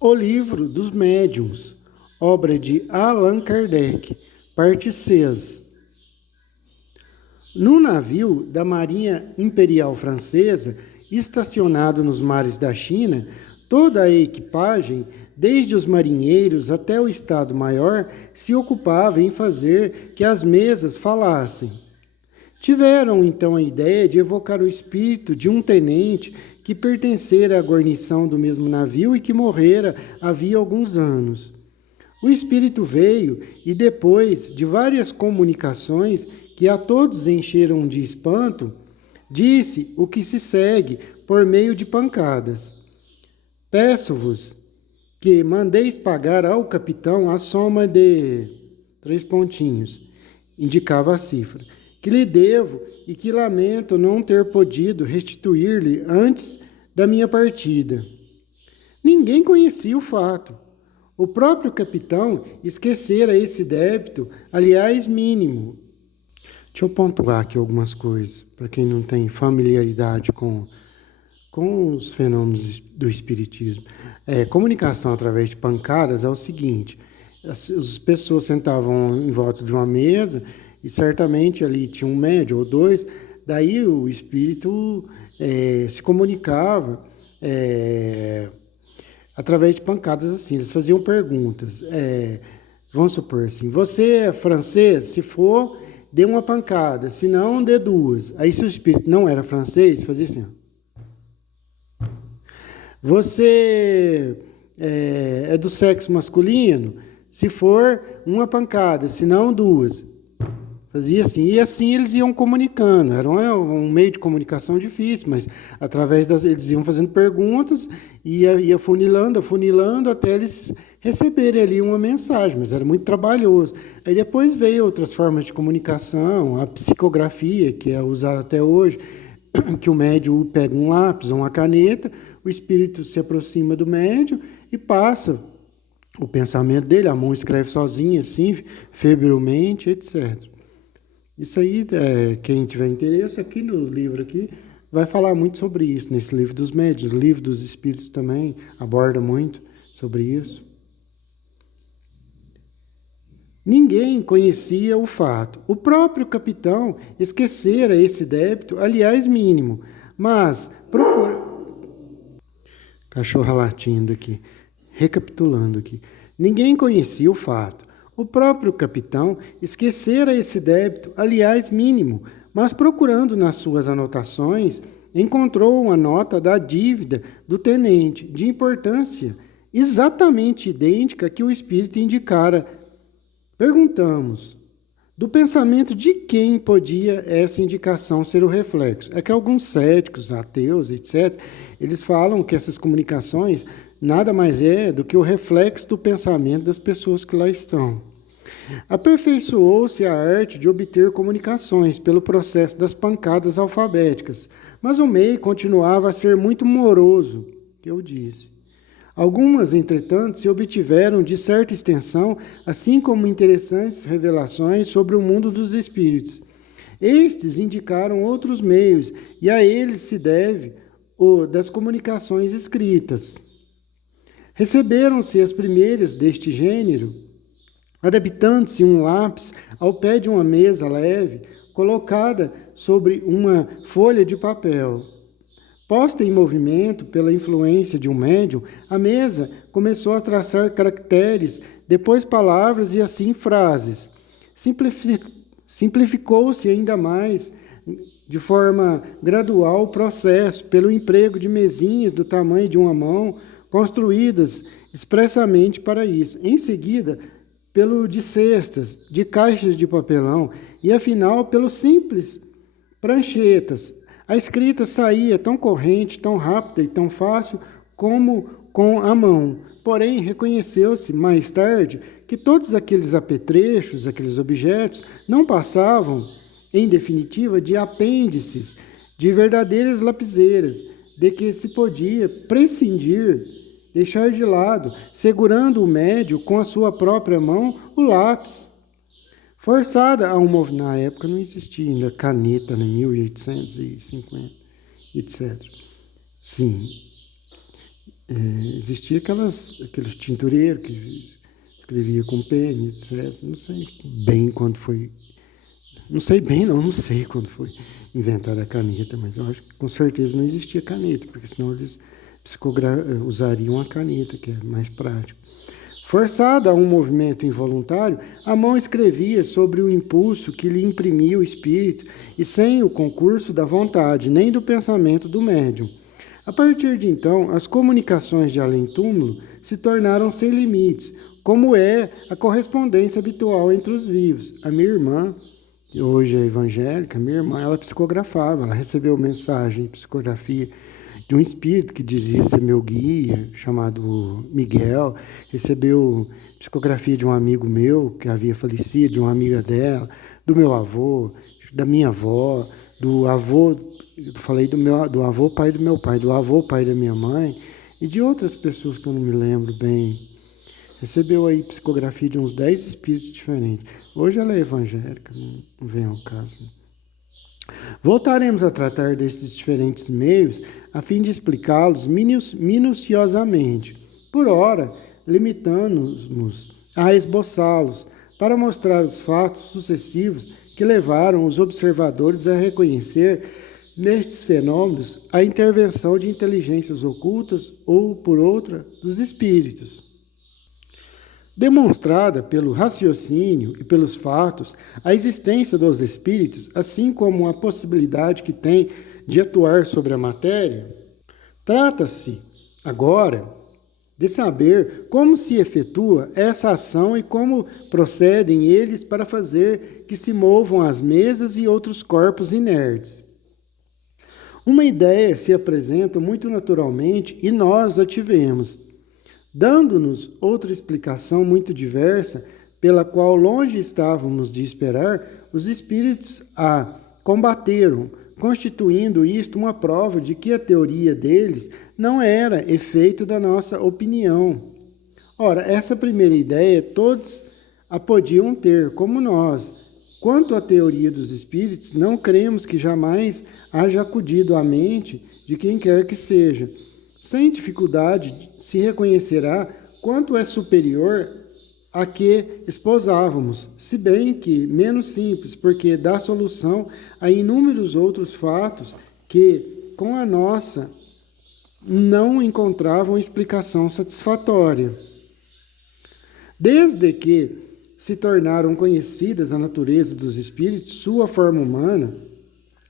O Livro dos Médiuns, obra de Allan Kardec, parte 6. No navio da Marinha Imperial Francesa, estacionado nos mares da China, toda a equipagem, desde os marinheiros até o Estado-Maior, se ocupava em fazer que as mesas falassem. Tiveram então a ideia de evocar o espírito de um tenente que pertencera à guarnição do mesmo navio e que morrera havia alguns anos. O espírito veio e, depois de várias comunicações que a todos encheram de espanto, disse o que se segue por meio de pancadas. Peço-vos que mandeis pagar ao capitão a soma de... indicava a cifra, que lhe devo e que lamento não ter podido restituir-lhe antes da minha partida. Ninguém conhecia o fato. O próprio capitão esquecera esse débito, aliás, mínimo. Deixa eu pontuar aqui algumas coisas, para quem não tem familiaridade com os fenômenos do espiritismo. Comunicação através de pancadas é o seguinte: as pessoas sentavam em volta de uma mesa e certamente ali tinha um médium ou dois, daí o espírito se comunicava através de pancadas assim. Eles faziam perguntas. Vamos supor assim: você é francês? Se for, dê uma pancada, se não, dê duas. Aí, se o espírito não era francês, fazia assim: você é do sexo masculino? Se for, uma pancada, se não, duas. Fazia assim, e assim eles iam comunicando. Era um meio de comunicação difícil, mas através eles iam fazendo perguntas e ia afunilando até eles receberem ali uma mensagem, mas era muito trabalhoso. Aí depois veio outras formas de comunicação, a psicografia, que é usada até hoje, que o médium pega um lápis ou uma caneta, o espírito se aproxima do médium e passa o pensamento dele, a mão escreve sozinha, assim, febrilmente, etc. Isso aí, quem tiver interesse, aqui no livro aqui, vai falar muito sobre isso, nesse livro dos médiuns. O livro dos espíritos também aborda muito sobre isso. Ninguém conhecia o fato. O próprio capitão esquecera esse débito, aliás, mínimo, mas Cachorra latindo aqui. Recapitulando aqui. Ninguém conhecia o fato. O próprio capitão esquecera esse débito, aliás, mínimo, mas procurando nas suas anotações, encontrou uma nota da dívida do tenente, de importância exatamente idêntica que o espírito indicara. Perguntamos, do pensamento de quem podia essa indicação ser o reflexo? É que alguns céticos, ateus, etc., eles falam que essas comunicações nada mais é do que o reflexo do pensamento das pessoas que lá estão. Aperfeiçoou-se a arte de obter comunicações pelo processo das pancadas alfabéticas, mas o meio continuava a ser muito moroso, que eu disse. Algumas, entretanto, se obtiveram de certa extensão, assim como interessantes revelações sobre o mundo dos espíritos. Estes indicaram outros meios, e a eles se deve o das comunicações escritas. Receberam-se as primeiras deste gênero, adaptando-se um lápis ao pé de uma mesa leve, colocada sobre uma folha de papel. Posta em movimento pela influência de um médium, a mesa começou a traçar caracteres, depois palavras e assim frases. Simplificou-se ainda mais, de forma gradual, o processo, pelo emprego de mesinhas do tamanho de uma mão, construídas expressamente para isso. Em seguida, pelo de cestas, de caixas de papelão e, afinal, pelos simples pranchetas. A escrita saía tão corrente, tão rápida e tão fácil como com a mão. Porém, reconheceu-se mais tarde que todos aqueles apetrechos, aqueles objetos, não passavam, em definitiva, de apêndices, de verdadeiras lapiseiras, de que se podia prescindir, deixar de lado, segurando o médio com a sua própria mão, o lápis. Forçada a na época não existia ainda caneta, né, 1850, etc. Sim. existia aqueles tintureiros que escrevia com pene, etc. Não sei bem quando foi. Não sei bem, não sei quando foi inventada a caneta, mas eu acho que com certeza não existia caneta, porque senão eles usariam a caneta, que é mais prático. Forçada a um movimento involuntário, a mão escrevia sobre o impulso que lhe imprimia o espírito e sem o concurso da vontade, nem do pensamento do médium. A partir de então, as comunicações de além-túmulo se tornaram sem limites, como é a correspondência habitual entre os vivos. A minha irmã, que hoje é evangélica, minha irmã, ela psicografava, ela recebeu mensagem, psicografia de um espírito que dizia ser meu guia, chamado Miguel, recebeu psicografia de um amigo meu que havia falecido, de uma amiga dela, do meu avô, da minha avó, do avô, eu falei do avô pai do meu pai, do avô pai da minha mãe e de outras pessoas que eu não me lembro bem. Recebeu aí psicografia de uns 10 espíritos diferentes. Hoje ela é evangélica, não vem ao caso. Voltaremos a tratar desses diferentes meios a fim de explicá-los minuciosamente, por ora, limitando-nos a esboçá-los, para mostrar os fatos sucessivos que levaram os observadores a reconhecer nestes fenômenos a intervenção de inteligências ocultas ou, por outra, dos espíritos. Demonstrada pelo raciocínio e pelos fatos a existência dos espíritos, assim como a possibilidade que têm de atuar sobre a matéria, trata-se, agora, de saber como se efetua essa ação e como procedem eles para fazer que se movam as mesas e outros corpos inertes. Uma ideia se apresenta muito naturalmente e nós a tivemos, dando-nos outra explicação muito diversa, pela qual longe estávamos de esperar, os espíritos a combateram, constituindo isto uma prova de que a teoria deles não era efeito da nossa opinião. Ora, essa primeira ideia todos a podiam ter, como nós. Quanto à teoria dos espíritos, não cremos que jamais haja acudido à mente de quem quer que seja. Sem dificuldade se reconhecerá quanto é superior a que esposávamos, se bem que menos simples, porque dá solução a inúmeros outros fatos que, com a nossa, não encontravam explicação satisfatória. Desde que se tornaram conhecidas a natureza dos espíritos, sua forma humana,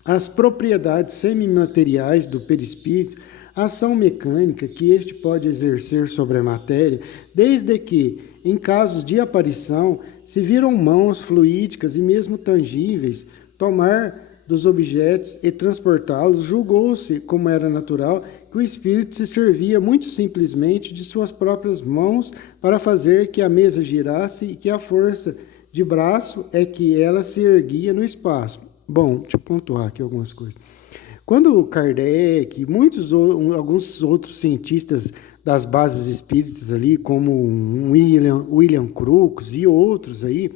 as propriedades semimateriais do perispírito, a ação mecânica que este pode exercer sobre a matéria, desde que, em casos de aparição, se viram mãos fluídicas e mesmo tangíveis tomar dos objetos e transportá-los, julgou-se, como era natural, que o espírito se servia muito simplesmente de suas próprias mãos para fazer que a mesa girasse e que a força de braço é que ela se erguia no espaço. Bom, deixa eu pontuar aqui algumas coisas. Quando Kardec, alguns outros cientistas das bases espíritas ali, como William Crookes e outros aí,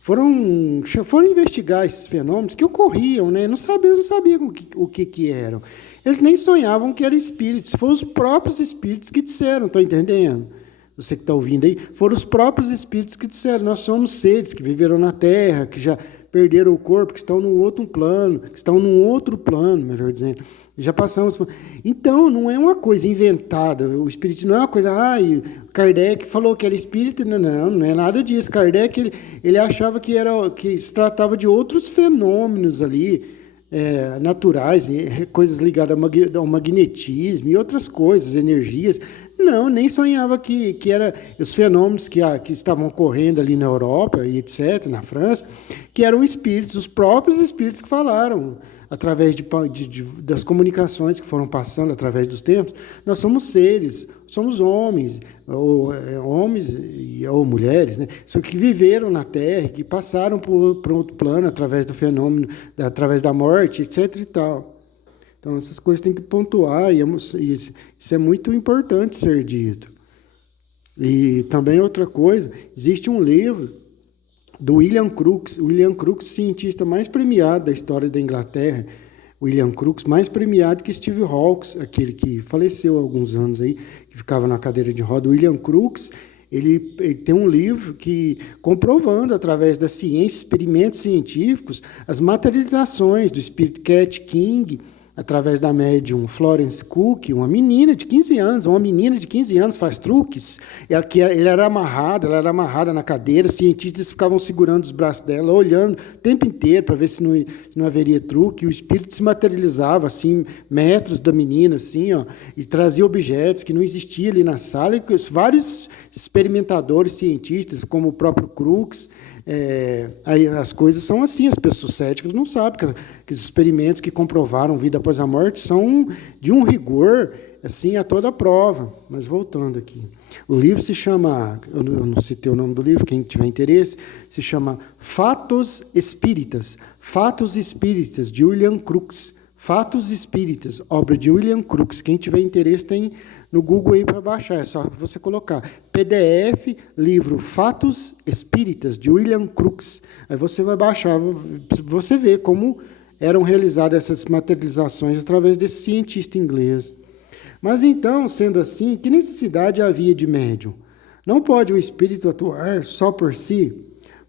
foram investigar esses fenômenos que ocorriam, né? Eles não sabiam o que eram. Eles nem sonhavam que eram espíritos. Foram os próprios espíritos que disseram, estão entendendo? Você que está ouvindo aí, foram os próprios espíritos que disseram, nós somos seres que viveram na Terra, que já perderam o corpo, que estão num outro plano, melhor dizendo. Já passamos. Então, não é uma coisa inventada. O espírito não é uma coisa. Kardec falou que era espírito. Não é nada disso. Kardec ele achava que se tratava de outros fenômenos ali, naturais, coisas ligadas ao magnetismo e outras coisas, energias. Não, nem sonhava que era os fenômenos que estavam ocorrendo ali na Europa e etc., na França, que eram espíritos, os próprios espíritos que falaram, através das comunicações que foram passando através dos tempos. Nós somos seres, somos homens ou mulheres, né? Só que viveram na Terra, que passaram por outro plano através do fenômeno, através da morte, etc. e tal. Então, essas coisas tem que pontuar, e isso é muito importante ser dito. E também outra coisa, existe um livro do William Crookes, cientista mais premiado da história da Inglaterra, William Crookes, mais premiado que Steve Hawkes, aquele que faleceu há alguns anos aí, que ficava na cadeira de roda, William Crookes, ele tem um livro que comprovando através da ciência, experimentos científicos, as materializações do espírito Cat King, através da médium Florence Cook, uma menina de 15 anos faz truques, ela era amarrada na cadeira, cientistas ficavam segurando os braços dela, olhando o tempo inteiro para ver se não haveria truque, o espírito se materializava, assim, metros da menina, assim, ó, e trazia objetos que não existiam ali na sala, e vários experimentadores, cientistas, como o próprio Crookes, aí as coisas são assim, as pessoas céticas não sabem que os experimentos que comprovaram vida após a morte são de um rigor assim a toda prova. Mas voltando aqui, o livro se chama, eu não citei o nome do livro, quem tiver interesse, se chama Fatos Espíritas, de William Crookes. Fatos Espíritas, obra de William Crookes. Quem tiver interesse tem no Google aí para baixar, é só você colocar PDF, livro Fatos Espíritas, de William Crookes. Aí você vai baixar, você vê como eram realizadas essas materializações através desse cientista inglês. Mas então, sendo assim, que necessidade havia de médium? Não pode o espírito atuar só por si?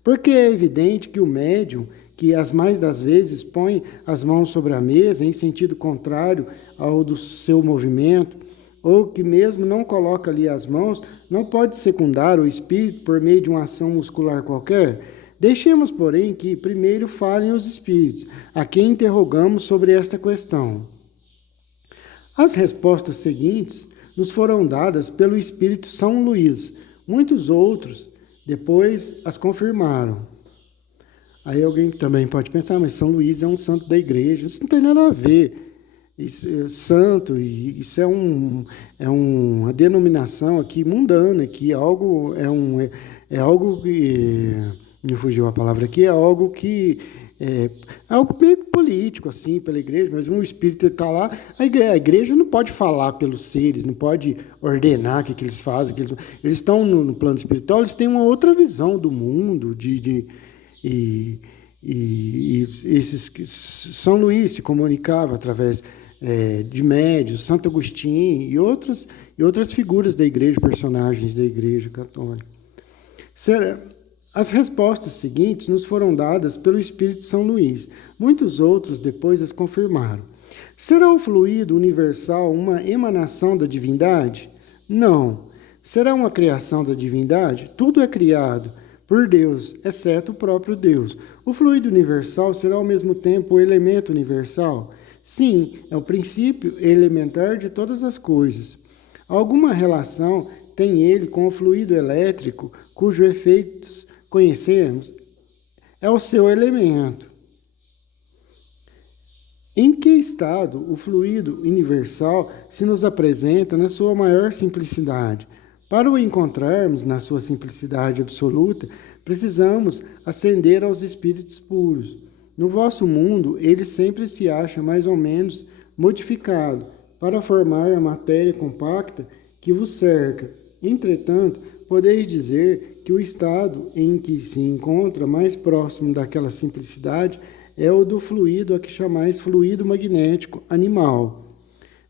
Porque é evidente que o médium, que as mais das vezes põe as mãos sobre a mesa em sentido contrário ao do seu movimento, ou que mesmo não coloca ali as mãos, não pode secundar o espírito por meio de uma ação muscular qualquer? Deixemos, porém, que primeiro falem os espíritos, a quem interrogamos sobre esta questão. As respostas seguintes nos foram dadas pelo espírito São Luís. Muitos outros depois as confirmaram. Aí alguém também pode pensar, mas São Luís é um santo da igreja. Isso não tem nada a ver. Isso é santo, isso é uma denominação aqui mundana, que é algo que, me fugiu a palavra aqui, é algo que é algo meio político, assim, pela igreja, mas um espírito está lá, a igreja não pode falar pelos seres, não pode ordenar o que eles fazem, eles estão no plano espiritual, eles têm uma outra visão do mundo, e esses São Luís se comunicava através de médios, Santo Agostinho e outras figuras da igreja, personagens da igreja católica. As respostas seguintes nos foram dadas pelo Espírito São Luís. Muitos outros depois as confirmaram. Será o fluido universal uma emanação da divindade? Não. Será uma criação da divindade? Tudo é criado por Deus, exceto o próprio Deus. O fluido universal será ao mesmo tempo o elemento universal? Sim, é o princípio elementar de todas as coisas. Alguma relação tem ele com o fluido elétrico, cujos efeitos conhecemos? É o seu elemento. Em que estado o fluido universal se nos apresenta na sua maior simplicidade? Para o encontrarmos na sua simplicidade absoluta, precisamos ascender aos espíritos puros. No vosso mundo, ele sempre se acha mais ou menos modificado para formar a matéria compacta que vos cerca. Entretanto, podeis dizer que o estado em que se encontra mais próximo daquela simplicidade é o do fluido a que chamais fluido magnético animal.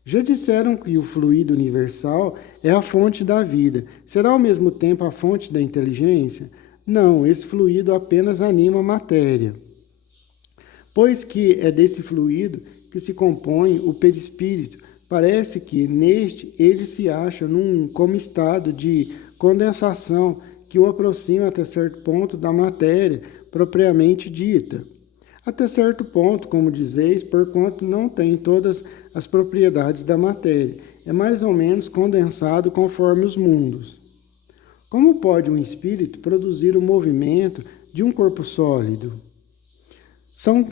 Já disseram que o fluido universal é a fonte da vida. Será ao mesmo tempo a fonte da inteligência? Não, esse fluido apenas anima a matéria. Pois que é desse fluido que se compõe o perispírito, parece que neste ele se acha como estado de condensação que o aproxima até certo ponto da matéria propriamente dita. Até certo ponto, como dizeis, porquanto não tem todas as propriedades da matéria, é mais ou menos condensado conforme os mundos. Como pode um espírito produzir o movimento de um corpo sólido? São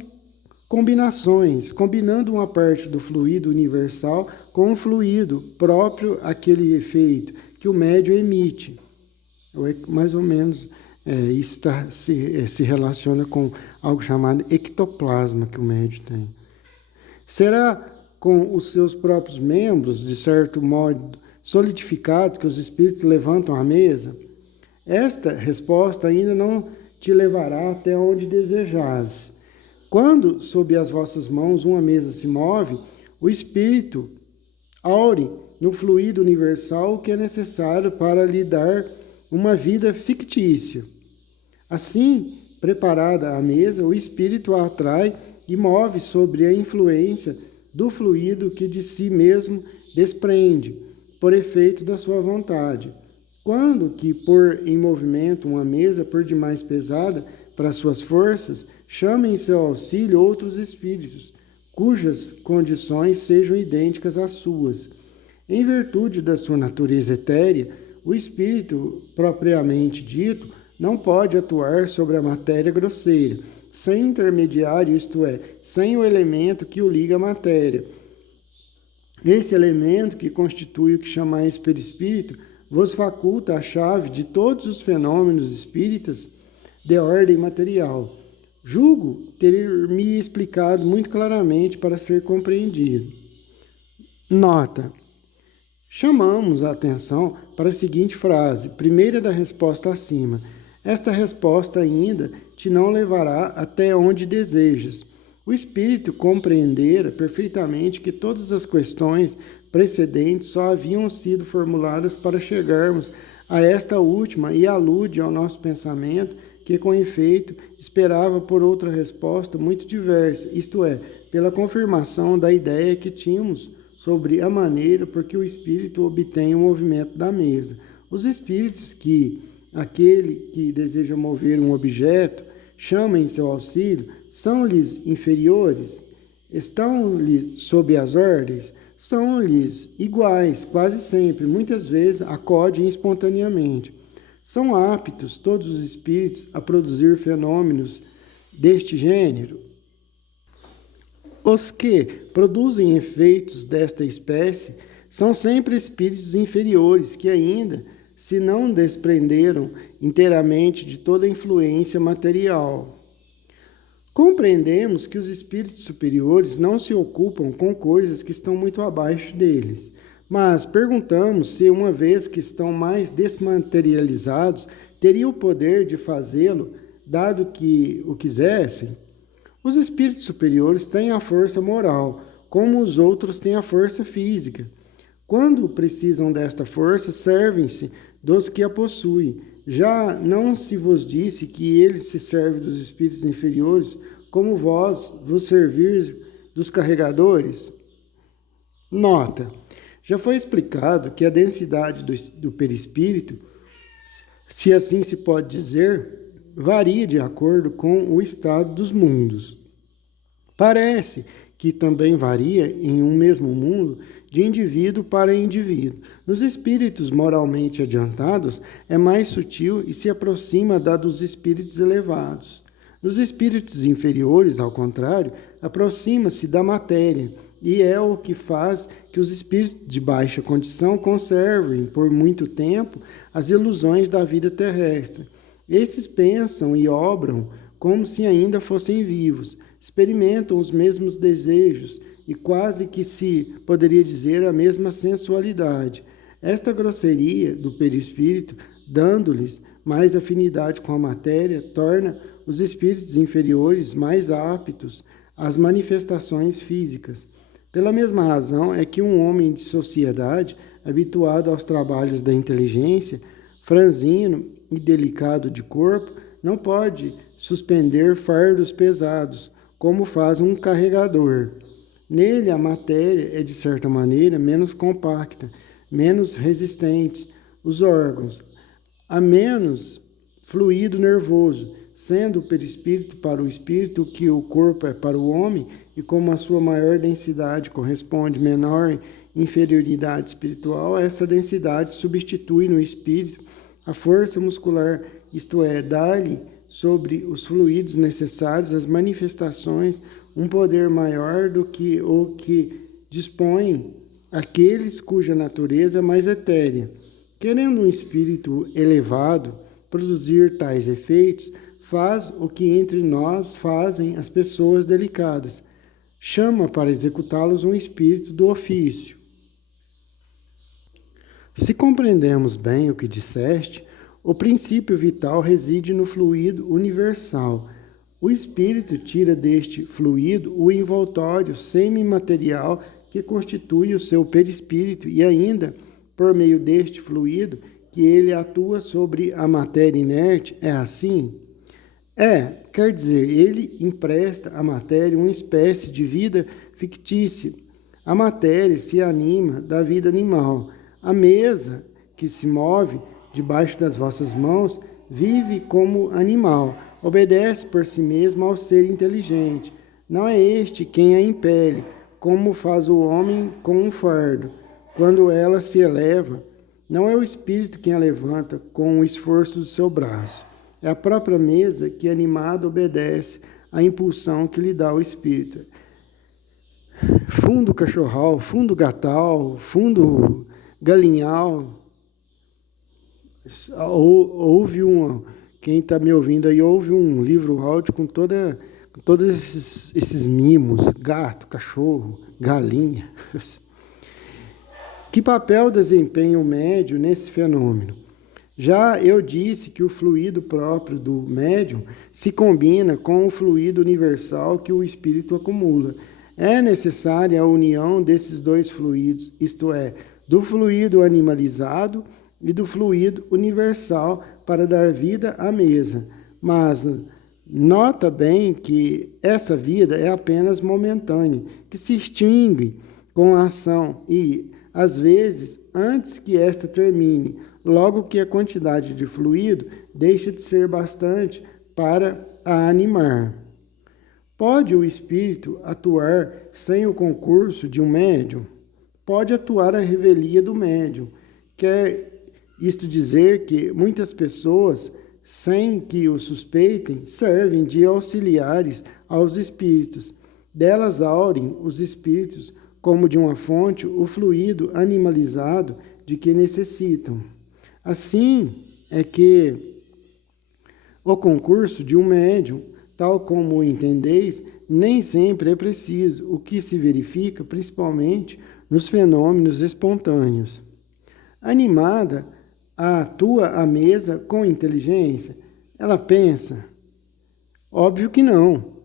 combinações, combinando uma parte do fluido universal com o fluido próprio àquele efeito que o médium emite. Mais ou menos isso se relaciona com algo chamado ectoplasma que o médium tem. Será com os seus próprios membros, de certo modo, solidificados que os espíritos levantam a mesa? Esta resposta ainda não te levará até onde desejas. Quando, sob as vossas mãos, uma mesa se move, o espírito aure no fluido universal o que é necessário para lhe dar uma vida fictícia. Assim, preparada a mesa, o espírito a atrai e move sobre a influência do fluido que de si mesmo desprende, por efeito da sua vontade. Quando que pôr em movimento uma mesa por demais pesada para suas forças, chama em seu auxílio outros espíritos, cujas condições sejam idênticas às suas. Em virtude da sua natureza etérea, o espírito, propriamente dito, não pode atuar sobre a matéria grosseira, sem intermediário, isto é, sem o elemento que o liga à matéria. Esse elemento, que constitui o que chamais perispírito, vos faculta a chave de todos os fenômenos espíritas de ordem material. Julgo ter me explicado muito claramente para ser compreendido. Nota. Chamamos a atenção para a seguinte frase, primeira da resposta acima. Esta resposta ainda te não levará até onde desejas. O espírito compreendera perfeitamente que todas as questões precedentes só haviam sido formuladas para chegarmos a esta última e alude ao nosso pensamento que, com efeito, esperava por outra resposta muito diversa, isto é, pela confirmação da ideia que tínhamos sobre a maneira por que o espírito obtém o movimento da mesa. Os espíritos que aquele que deseja mover um objeto chama em seu auxílio, são-lhes inferiores? Estão-lhes sob as ordens? São-lhes iguais, quase sempre, muitas vezes acodem espontaneamente. São aptos todos os espíritos a produzir fenômenos deste gênero? Os que produzem efeitos desta espécie são sempre espíritos inferiores que ainda se não desprenderam inteiramente de toda influência material. Compreendemos que os espíritos superiores não se ocupam com coisas que estão muito abaixo deles, mas perguntamos se, uma vez que estão mais desmaterializados, teriam o poder de fazê-lo, dado que o quisessem. Os espíritos superiores têm a força moral, como os outros têm a força física. Quando precisam desta força, servem-se dos que a possuem. Já não se vos disse que ele se serve dos espíritos inferiores, como vós vos servir dos carregadores? Nota. Já foi explicado que a densidade do perispírito, se assim se pode dizer, varia de acordo com o estado dos mundos. Parece que também varia em um mesmo mundo de indivíduo para indivíduo. Nos espíritos moralmente adiantados, é mais sutil e se aproxima da dos espíritos elevados. Nos espíritos inferiores, ao contrário, aproxima-se da matéria, e é o que faz que os espíritos de baixa condição conservem, por muito tempo, as ilusões da vida terrestre. Esses pensam e obram como se ainda fossem vivos, experimentam os mesmos desejos e quase que se poderia dizer a mesma sensualidade. Esta grosseria do perispírito, dando-lhes mais afinidade com a matéria, torna os espíritos inferiores mais aptos às manifestações físicas. Pela mesma razão é que um homem de sociedade, habituado aos trabalhos da inteligência, franzino e delicado de corpo, não pode suspender fardos pesados, como faz um carregador. Nele a matéria é, de certa maneira, menos compacta, menos resistente. Os órgãos, há menos fluido nervoso, sendo o perispírito para o espírito o que o corpo é para o homem, e como a sua maior densidade corresponde menor inferioridade espiritual, essa densidade substitui no espírito a força muscular, isto é, dá-lhe sobre os fluidos necessários as manifestações um poder maior do que o que dispõem aqueles cuja natureza é mais etérea. Querendo um espírito elevado produzir tais efeitos, faz o que entre nós fazem as pessoas delicadas. Chama para executá-los um espírito do ofício. Se compreendemos bem o que disseste, o princípio vital reside no fluido universal. O espírito tira deste fluido o envoltório semimaterial que constitui o seu perispírito e ainda, por meio deste fluido, que ele atua sobre a matéria inerte. É assim? Quer dizer, ele empresta à matéria uma espécie de vida fictícia. A matéria se anima da vida animal. A mesa que se move debaixo das vossas mãos vive como animal, obedece por si mesma ao ser inteligente. Não é este quem a impele, como faz o homem com um fardo. Quando ela se eleva, não é o espírito quem a levanta com o esforço do seu braço. É a própria mesa que, animada, obedece à impulsão que lhe dá o espírito. Fundo cachorral, fundo gatal, fundo galinhal. Quem está me ouvindo aí, ouve um livro áudio com todos esses mimos, gato, cachorro, galinha. Que papel desempenha o médium nesse fenômeno? Já eu disse que o fluido próprio do médium se combina com o fluido universal que o espírito acumula. É necessária a união desses dois fluidos, isto é, do fluido animalizado e do fluido universal para dar vida à mesa. Mas nota bem que essa vida é apenas momentânea, que se extingue com a ação e, às vezes, antes que esta termine, logo que a quantidade de fluido deixa de ser bastante para a animar. Pode o espírito atuar sem o concurso de um médium? Pode atuar à revelia do médium. Quer isto dizer que muitas pessoas, sem que o suspeitem, servem de auxiliares aos espíritos. Delas aurem os espíritos como de uma fonte o fluido animalizado de que necessitam. Assim é que o concurso de um médium, tal como o entendeis, nem sempre é preciso, o que se verifica principalmente nos fenômenos espontâneos. Animada, atua à mesa com inteligência? Ela pensa? Óbvio que não.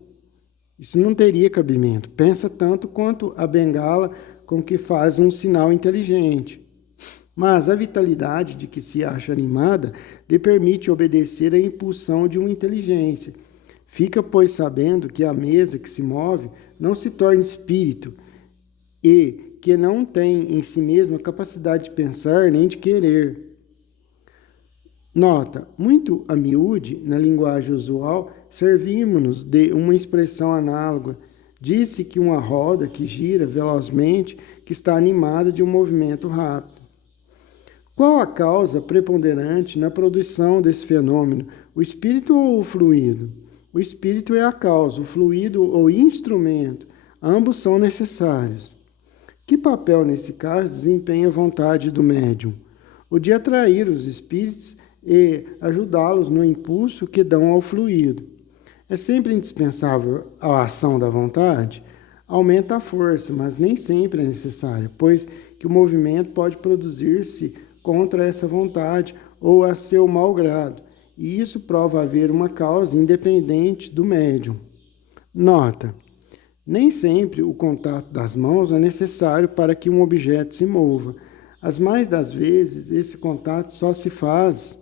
Isso não teria cabimento. Pensa tanto quanto a bengala com que faz um sinal inteligente. Mas a vitalidade de que se acha animada lhe permite obedecer à impulsão de uma inteligência. Fica, pois, sabendo que a mesa que se move não se torna espírito e que não tem em si mesma capacidade de pensar nem de querer. Nota, muito a miúde, na linguagem usual, servimos-nos de uma expressão análoga. Disse que uma roda que gira velozmente, que está animada de um movimento rápido. Qual a causa preponderante na produção desse fenômeno, o espírito ou o fluido? O espírito é a causa, o fluido ou instrumento. Ambos são necessários. Que papel, nesse caso, desempenha a vontade do médium? O de atrair os espíritos e ajudá-los no impulso que dão ao fluido. É sempre indispensável a ação da vontade? Aumenta a força, mas nem sempre é necessária, pois que o movimento pode produzir-se contra essa vontade ou a seu mau grado, e isso prova haver uma causa independente do médium. Nota, nem sempre o contato das mãos é necessário para que um objeto se mova. As mais das vezes, esse contato só se faz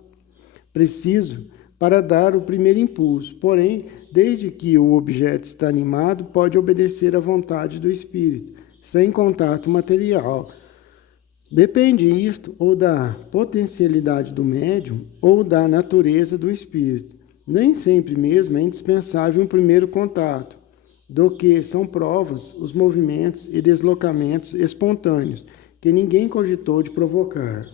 preciso para dar o primeiro impulso. Porém, desde que o objeto está animado, pode obedecer à vontade do espírito, sem contato material. Depende isto ou da potencialidade do médium ou da natureza do espírito. Nem sempre mesmo é indispensável um primeiro contato, do que são provas os movimentos e deslocamentos espontâneos, que ninguém cogitou de provocar.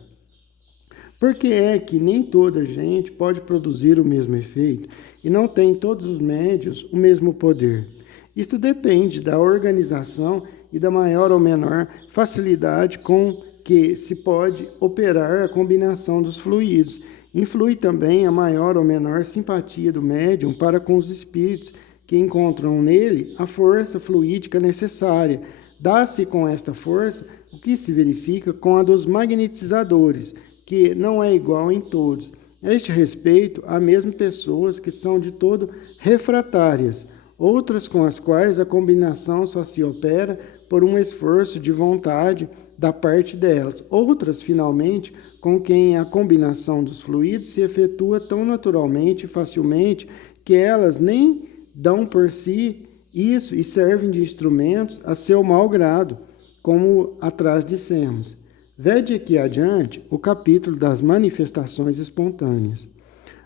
Porque é que nem toda gente pode produzir o mesmo efeito e não tem todos os médios o mesmo poder. Isto depende da organização e da maior ou menor facilidade com que se pode operar a combinação dos fluidos. Influi também a maior ou menor simpatia do médium para com os espíritos que encontram nele a força fluídica necessária. Dá-se com esta força o que se verifica com a dos magnetizadores, que não é igual em todos. A este respeito, há mesmo pessoas que são de todo refratárias, outras com as quais a combinação só se opera por um esforço de vontade da parte delas. Outras, finalmente, com quem a combinação dos fluidos se efetua tão naturalmente e facilmente que elas nem dão por si isso e servem de instrumentos a seu mau grado, como atrás dissemos. Vede aqui adiante o capítulo das manifestações espontâneas.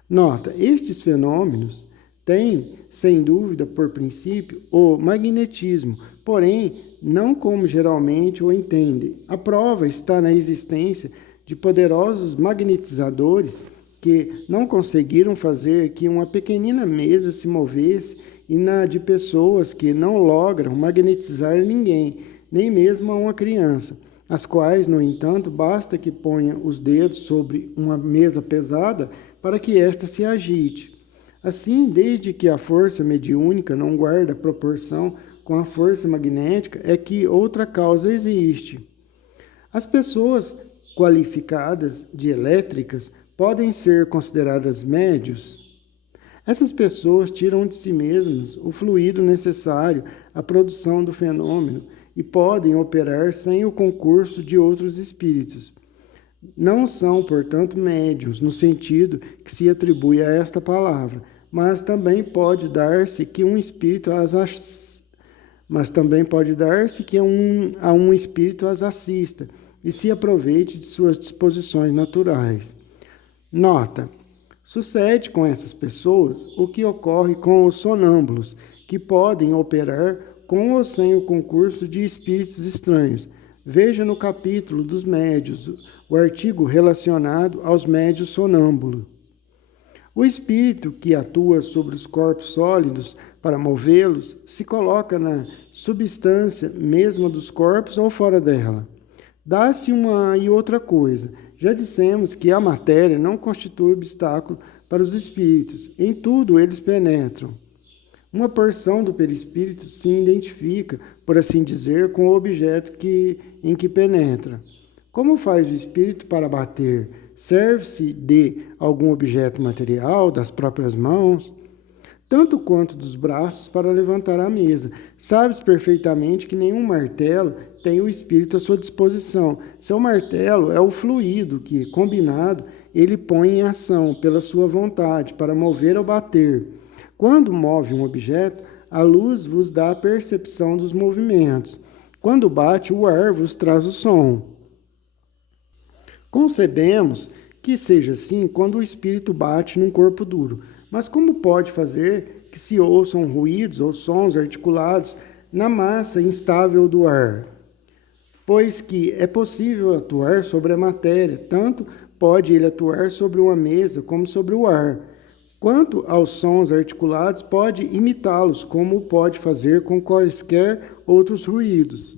Nota, estes fenômenos têm, sem dúvida, por princípio, o magnetismo, porém, não como geralmente o entendem. A prova está na existência de poderosos magnetizadores que não conseguiram fazer que uma pequenina mesa se movesse e na de pessoas que não logram magnetizar ninguém, nem mesmo a uma criança, as quais, no entanto, basta que ponha os dedos sobre uma mesa pesada para que esta se agite. Assim, desde que a força mediúnica não guarda proporção com a força magnética, é que outra causa existe. As pessoas qualificadas de elétricas podem ser consideradas médios. Essas pessoas tiram de si mesmas o fluido necessário à produção do fenômeno e podem operar sem o concurso de outros espíritos. Não são, portanto, médiuns, no sentido que se atribui a esta palavra, mas também pode dar-se que um espírito a um espírito as assista e se aproveite de suas disposições naturais. Nota: sucede com essas pessoas o que ocorre com os sonâmbulos, que podem operar com ou sem o concurso de espíritos estranhos. Veja no capítulo dos médios o artigo relacionado aos médios sonâmbulos. O espírito que atua sobre os corpos sólidos para movê-los se coloca na substância mesma dos corpos ou fora dela. Dá-se uma e outra coisa. Já dissemos que a matéria não constitui obstáculo para os espíritos. Em tudo eles penetram. Uma porção do perispírito se identifica, por assim dizer, com o objeto em que penetra. Como faz o espírito para bater? Serve-se de algum objeto material, das próprias mãos, tanto quanto dos braços para levantar a mesa. Sabes perfeitamente que nenhum martelo tem o espírito à sua disposição. Seu martelo é o fluido que, combinado, ele põe em ação pela sua vontade, para mover ou bater. Quando move um objeto, a luz vos dá a percepção dos movimentos. Quando bate, o ar vos traz o som. Concebemos que seja assim quando o espírito bate num corpo duro. Mas como pode fazer que se ouçam ruídos ou sons articulados na massa instável do ar? Pois que é possível atuar sobre a matéria, tanto pode ele atuar sobre uma mesa como sobre o ar. Quanto aos sons articulados, pode imitá-los, como pode fazer com quaisquer outros ruídos.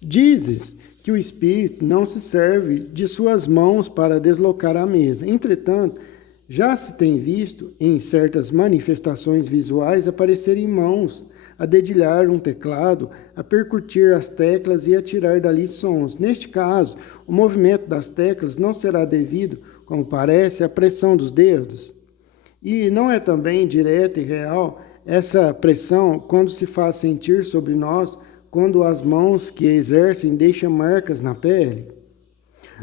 Dizes que o espírito não se serve de suas mãos para deslocar a mesa. Entretanto, já se tem visto, em certas manifestações visuais, aparecerem mãos a dedilhar um teclado, a percutir as teclas e a tirar dali sons. Neste caso, o movimento das teclas não será devido, como parece, à pressão dos dedos. E não é também direta e real essa pressão quando se faz sentir sobre nós, quando as mãos que exercem deixam marcas na pele?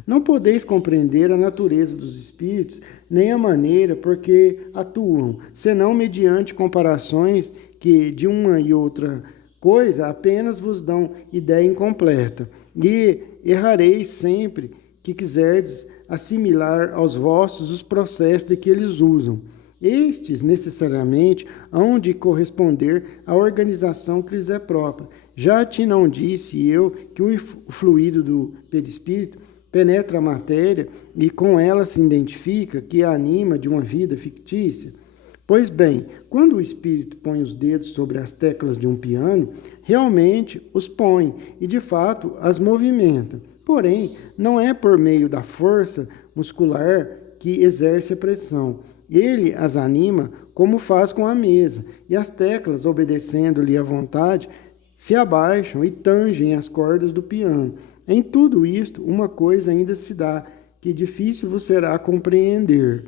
Não podeis compreender a natureza dos espíritos, nem a maneira por que atuam, senão mediante comparações que, de uma e outra coisa, apenas vos dão ideia incompleta. E errareis sempre que quiserdes assimilar aos vossos os processos de que eles usam. Estes, necessariamente, hão de corresponder à organização que lhes é própria. Já te não disse eu que o fluido do perispírito penetra a matéria e com ela se identifica, que a anima de uma vida fictícia? Pois bem, quando o espírito põe os dedos sobre as teclas de um piano, realmente os põe e, de fato, as movimenta. Porém, não é por meio da força muscular que exerce a pressão. Ele as anima como faz com a mesa, e as teclas, obedecendo-lhe à vontade, se abaixam e tangem as cordas do piano. Em tudo isto, uma coisa ainda se dá, que difícil vos será compreender.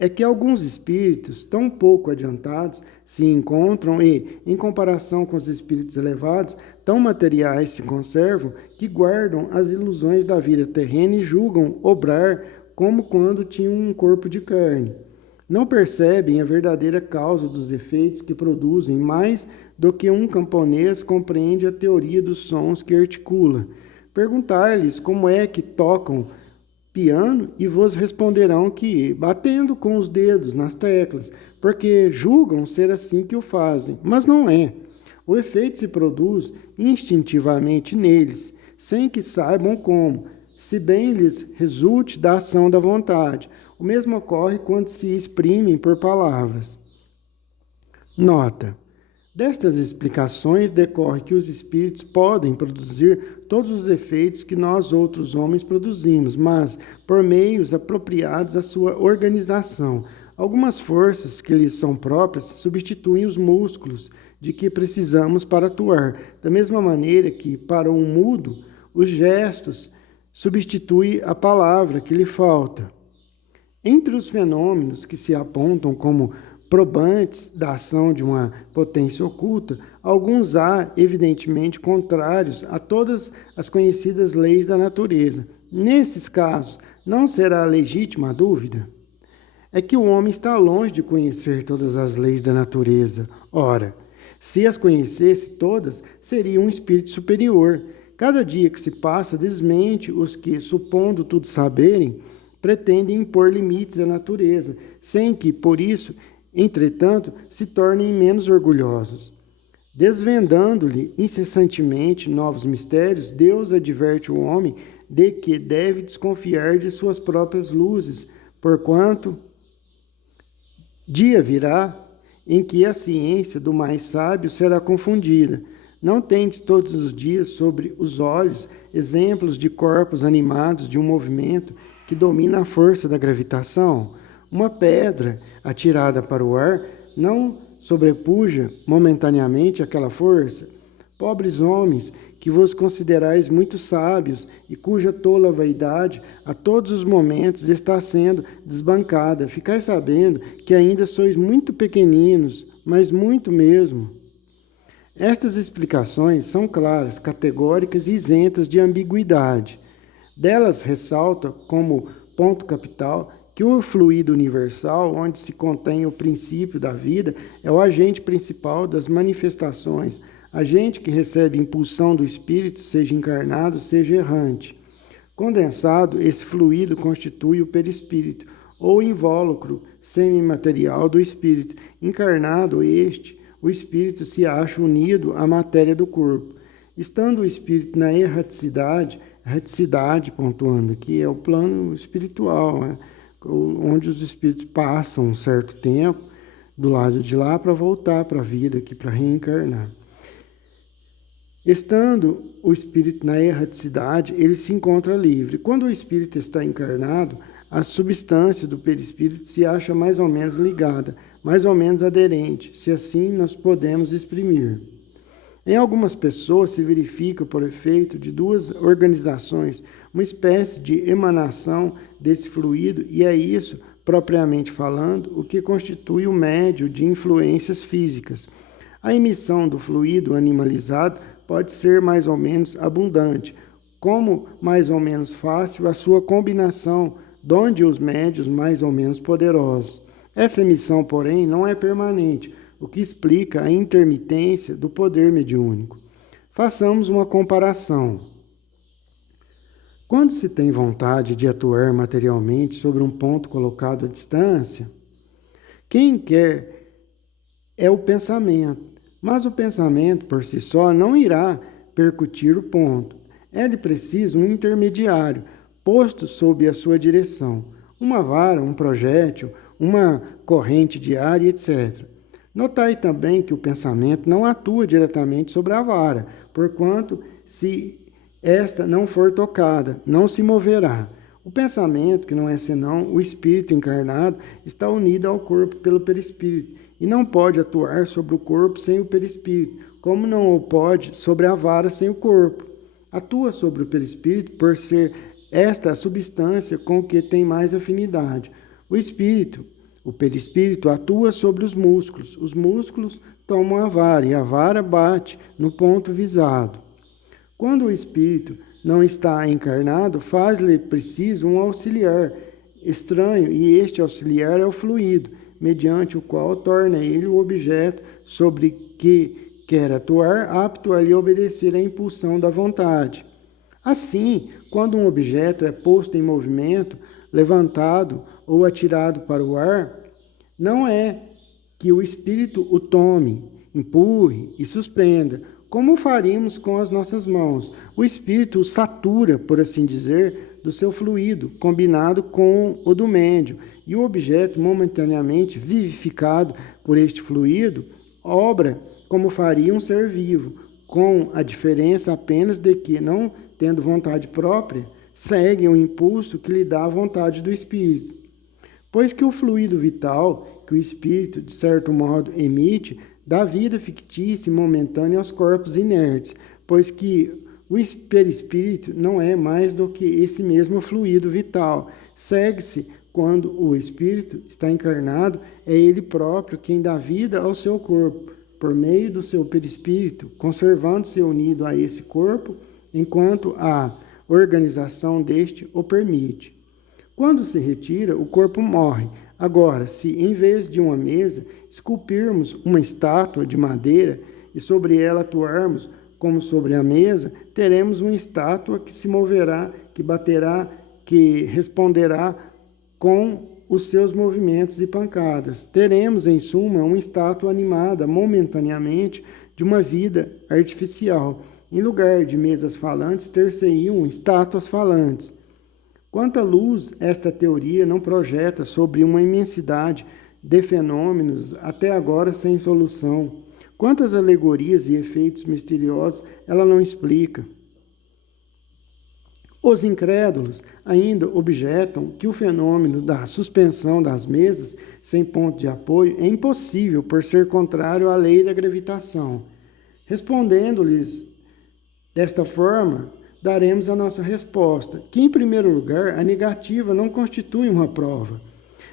é que alguns espíritos, tão pouco adiantados, se encontram e, em comparação com os espíritos elevados, tão materiais se conservam, que guardam as ilusões da vida terrena e julgam obrar como quando tinham um corpo de carne. Não percebem a verdadeira causa dos efeitos que produzem, mais do que um camponês compreende a teoria dos sons que articula. Perguntar-lhes como é que tocam piano e vos responderão que batendo com os dedos nas teclas, porque julgam ser assim que o fazem, mas não é. O efeito se produz instintivamente neles, sem que saibam como, se bem lhes resulte da ação da vontade. O mesmo ocorre quando se exprimem por palavras. Nota: destas explicações decorre que os espíritos podem produzir todos os efeitos que nós outros homens produzimos, mas por meios apropriados à sua organização. Algumas forças que lhes são próprias substituem os músculos de que precisamos para atuar, da mesma maneira que, para um mudo, os gestos substituem a palavra que lhe falta. Entre os fenômenos que se apontam como probantes da ação de uma potência oculta, alguns há, evidentemente, contrários a todas as conhecidas leis da natureza. Nesses casos, não será legítima a dúvida? É que o homem está longe de conhecer todas as leis da natureza. Ora, se as conhecesse todas, seria um espírito superior. Cada dia que se passa desmente os que, supondo tudo saberem, pretendem impor limites à natureza, sem que, por isso, entretanto, se tornem menos orgulhosos. Desvendando-lhe incessantemente novos mistérios, Deus adverte o homem de que deve desconfiar de suas próprias luzes, porquanto dia virá em que a ciência do mais sábio será confundida. Não tendes todos os dias sobre os olhos exemplos de corpos animados de um movimento que domina a força da gravitação? Uma pedra atirada para o ar não sobrepuja momentaneamente aquela força? Pobres homens, que vos considerais muito sábios e cuja tola vaidade a todos os momentos está sendo desbancada, ficai sabendo que ainda sois muito pequeninos, mas muito mesmo. Estas explicações são claras, categóricas e isentas de ambiguidade. Delas ressalta, como ponto capital, que o fluido universal, onde se contém o princípio da vida, é o agente principal das manifestações, agente que recebe impulsão do espírito, seja encarnado, seja errante. Condensado, esse fluido constitui o perispírito, ou invólucro semimaterial do espírito. Encarnado o espírito se acha unido à matéria do corpo. Estando o espírito na erraticidade, pontuando aqui, é o plano espiritual, né? Onde os espíritos passam um certo tempo do lado de lá para voltar para a vida aqui, para reencarnar. Estando o espírito na erraticidade, ele se encontra livre. Quando o espírito está encarnado, a substância do perispírito se acha mais ou menos ligada, mais ou menos aderente, se assim nós podemos exprimir. Em algumas pessoas se verifica, por efeito de duas organizações, uma espécie de emanação desse fluido, e é isso, propriamente falando, o que constitui o médio de influências físicas. A emissão do fluido animalizado pode ser mais ou menos abundante, como mais ou menos fácil a sua combinação, donde os médios mais ou menos poderosos. Essa emissão, porém, não é permanente, o que explica a intermitência do poder mediúnico. Façamos uma comparação. Quando se tem vontade de atuar materialmente sobre um ponto colocado à distância, quem quer é o pensamento, mas o pensamento por si só não irá percutir o ponto. É preciso um intermediário, posto sob a sua direção, uma vara, um projétil, uma corrente de ar, etc. Notai também que o pensamento não atua diretamente sobre a vara, porquanto, se esta não for tocada, não se moverá. O pensamento, que não é senão o espírito encarnado, está unido ao corpo pelo perispírito, e não pode atuar sobre o corpo sem o perispírito, como não o pode sobre a vara sem o corpo. Atua sobre o perispírito por ser esta a substância com que tem mais afinidade. O espírito, O perispírito atua sobre os músculos tomam a vara e a vara bate no ponto visado. Quando o espírito não está encarnado, faz-lhe preciso um auxiliar estranho, e este auxiliar é o fluido, mediante o qual torna ele o objeto sobre que quer atuar, apto a lhe obedecer à impulsão da vontade. Assim, quando um objeto é posto em movimento, levantado ou atirado para o ar, não é que o espírito o tome, empurre e suspenda, como faríamos com as nossas mãos. O espírito o satura, por assim dizer, do seu fluido, combinado com o do médium, e o objeto momentaneamente vivificado por este fluido obra como faria um ser vivo, com a diferença apenas de que, não tendo vontade própria, segue o impulso que lhe dá a vontade do espírito. Pois que o fluido vital que o espírito, de certo modo, emite, dá vida fictícia e momentânea aos corpos inertes, pois que o perispírito não é mais do que esse mesmo fluido vital. Segue-se, quando o espírito está encarnado, é ele próprio quem dá vida ao seu corpo, por meio do seu perispírito, conservando-se unido a esse corpo, enquanto a organização deste o permite. Quando se retira, o corpo morre. Agora, se em vez de uma mesa esculpirmos uma estátua de madeira e sobre ela atuarmos como sobre a mesa, teremos uma estátua que se moverá, que baterá, que responderá com os seus movimentos e pancadas. Teremos, em suma, uma estátua animada momentaneamente de uma vida artificial. Em lugar de mesas falantes, ter-se-iam estátuas falantes. Quanta luz esta teoria não projeta sobre uma imensidade de fenômenos até agora sem solução. Quantas alegorias e efeitos misteriosos ela não explica. Os incrédulos ainda objetam que o fenômeno da suspensão das mesas sem ponto de apoio é impossível por ser contrário à lei da gravitação. Respondendo-lhes desta forma, daremos a nossa resposta, que, em primeiro lugar, a negativa não constitui uma prova.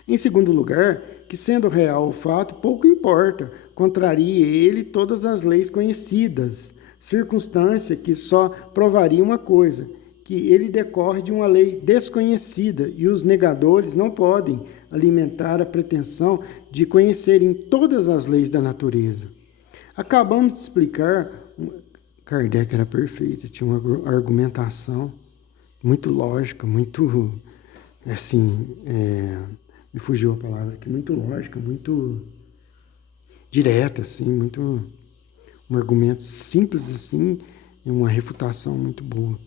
Em segundo lugar, que, sendo real o fato, pouco importa, contraria ele todas as leis conhecidas, circunstância que só provaria uma coisa, que ele decorre de uma lei desconhecida, e os negadores não podem alimentar a pretensão de conhecerem todas as leis da natureza. Acabamos de explicar... Kardec era perfeito, tinha uma argumentação muito lógica, muito, assim, me fugiu a palavra aqui, muito lógica, muito direta, assim, muito, um argumento simples, assim, e uma refutação muito boa.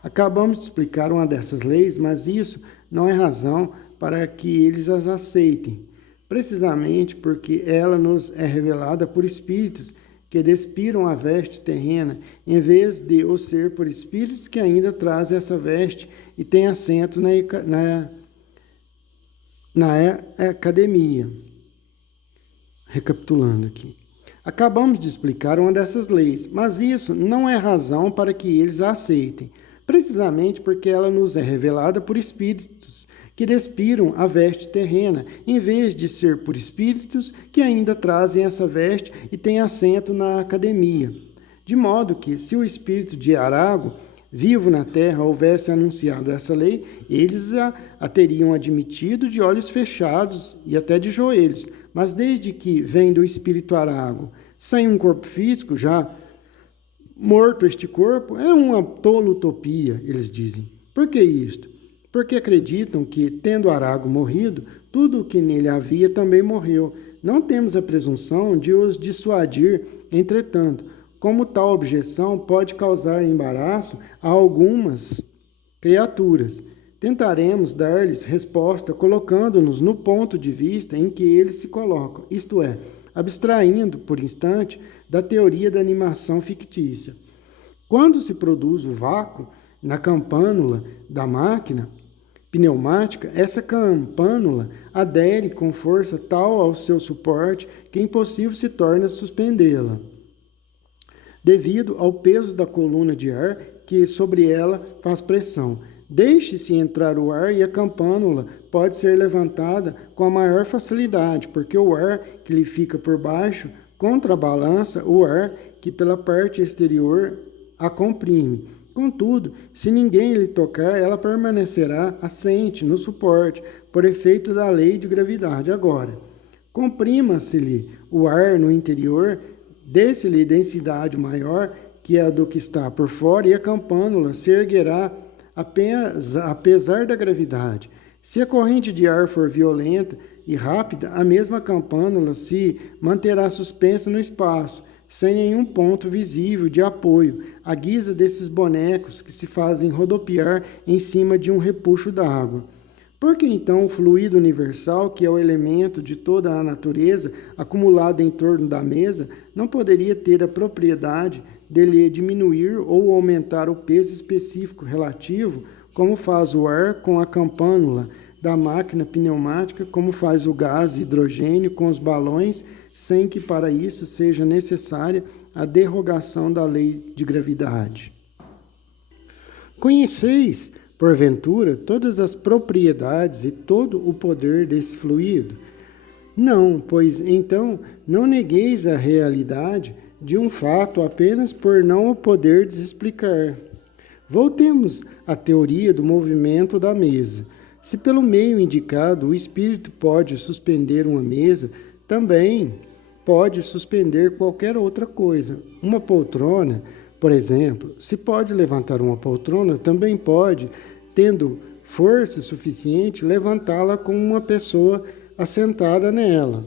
Acabamos de explicar uma dessas leis, mas isso não é razão para que eles as aceitem, precisamente porque ela nos é revelada por espíritos que despiram a veste terrena, em vez de o ser por espíritos que ainda trazem essa veste e têm assento na academia. Recapitulando aqui. Acabamos de explicar uma dessas leis, mas isso não é razão para que eles a aceitem, precisamente porque ela nos é revelada por espíritos que despiram a veste terrena, em vez de ser por espíritos que ainda trazem essa veste e têm assento na academia. De modo que, se o espírito de Arago, vivo na terra, houvesse anunciado essa lei, eles a teriam admitido de olhos fechados e até de joelhos. Mas desde que vem do espírito Arago, sem um corpo físico, já morto este corpo, é uma tola utopia, eles dizem. Por que isto? Porque acreditam que, tendo Arago morrido, tudo o que nele havia também morreu. Não temos a presunção de os dissuadir, entretanto, como tal objeção pode causar embaraço a algumas criaturas. Tentaremos dar-lhes resposta colocando-nos no ponto de vista em que eles se colocam, isto é, abstraindo, por instante, da teoria da animação fictícia. Quando se produz o vácuo na campânula da máquina pneumática, essa campânula adere com força tal ao seu suporte que impossível se torna suspendê-la, devido ao peso da coluna de ar que sobre ela faz pressão. Deixe-se entrar o ar e a campânula pode ser levantada com a maior facilidade, porque o ar que lhe fica por baixo contrabalança o ar que pela parte exterior a comprime. Contudo, se ninguém lhe tocar, ela permanecerá assente no suporte, por efeito da lei de gravidade. Agora, comprima-se-lhe o ar no interior, dê-se-lhe densidade maior que a do que está por fora, e a campânula se erguerá apesar da gravidade. Se a corrente de ar for violenta e rápida, a mesma campânula se manterá suspensa no espaço, sem nenhum ponto visível de apoio, à guisa desses bonecos que se fazem rodopiar em cima de um repuxo d'água. Por que então o fluido universal, que é o elemento de toda a natureza, acumulado em torno da mesa, não poderia ter a propriedade de lhe diminuir ou aumentar o peso específico relativo, como faz o ar com a campânula da máquina pneumática, como faz o gás hidrogênio com os balões, sem que para isso seja necessária a derrogação da lei de gravidade? Conheceis, porventura, todas as propriedades e todo o poder desse fluido? Não, pois então não negueis a realidade de um fato apenas por não o poderdes explicar. Voltemos à teoria do movimento da mesa. Se pelo meio indicado o espírito pode suspender uma mesa, também pode suspender qualquer outra coisa. Uma poltrona, por exemplo, se pode levantar uma poltrona, também pode, tendo força suficiente, levantá-la com uma pessoa assentada nela.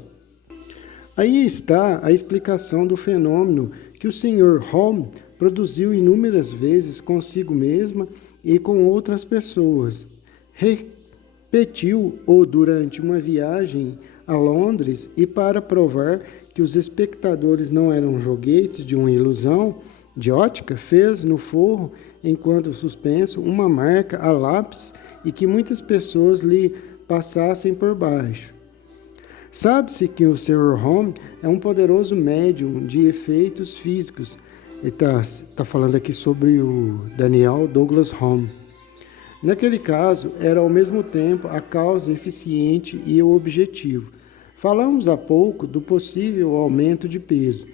Aí está a explicação do fenômeno que o Sr. Home produziu inúmeras vezes consigo mesma e com outras pessoas. Repetiu-o durante uma viagem a Londres e, para provar que os espectadores não eram joguetes de uma ilusão de ótica, fez no forro, enquanto suspenso, uma marca a lápis e que muitas pessoas lhe passassem por baixo. Sabe-se que o Sr. Home é um poderoso médium de efeitos físicos. Ele está falando aqui sobre o Daniel Douglas Home. Naquele caso, era ao mesmo tempo a causa eficiente e o objetivo. Falamos há pouco do possível aumento de peso.